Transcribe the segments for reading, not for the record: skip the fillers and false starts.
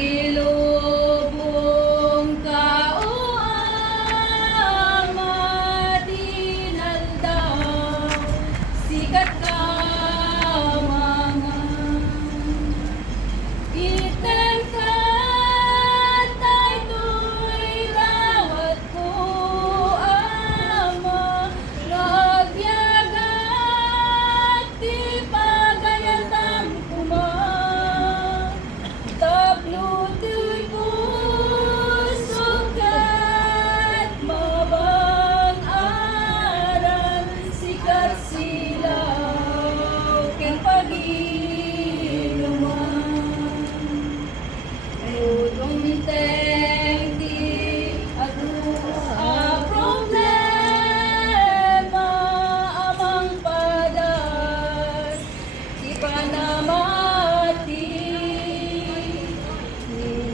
Ilubong ka o ama, dinaldaw, sikat ka mga itan ka, tay to'y dawat ko ama, nagyagat, di pagayatan kuma. Tabluto'y puso ka't mabang aral, sikat silaw ken pag-inuman. Udong teng di problema amang padas, di pa namati.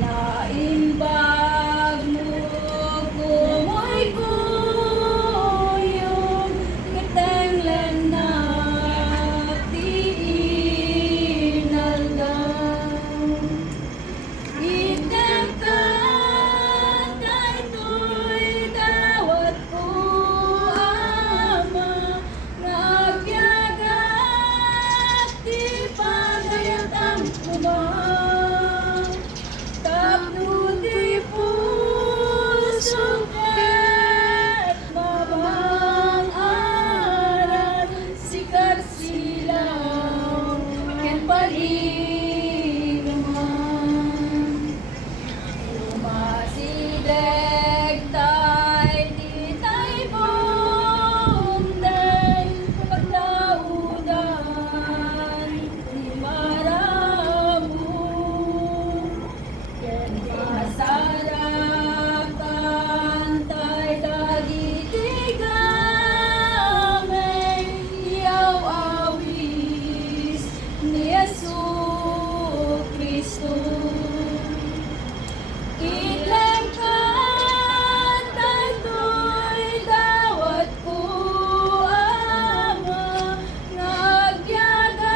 Naimbag mo kumoy kuyog, katenglan na di inaldaw. Item ka, tay to'y dawat ko ama, nagyagat, di pagayatan kuma. Tapno di puso ka't mabang aral, sikat silaw ken pag-inuman. Umasideg tay di tay bomday, pagdaudan di maramu. Ken masarakan tay dagiti gamay, yaw awis ni Jesu-Kristo. Ilang ka, tay to'y dawat ko ama, nagyagat,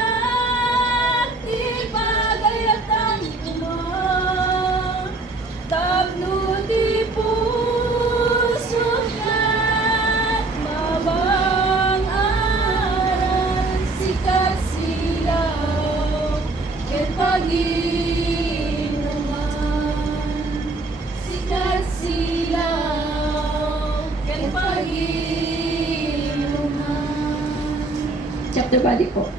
di pagayatan kuma. Tapno di puso ka't mabang aral, sikat silaw ken pag-inuman. Sikat silaw ken pag-inuman. Chapter body po.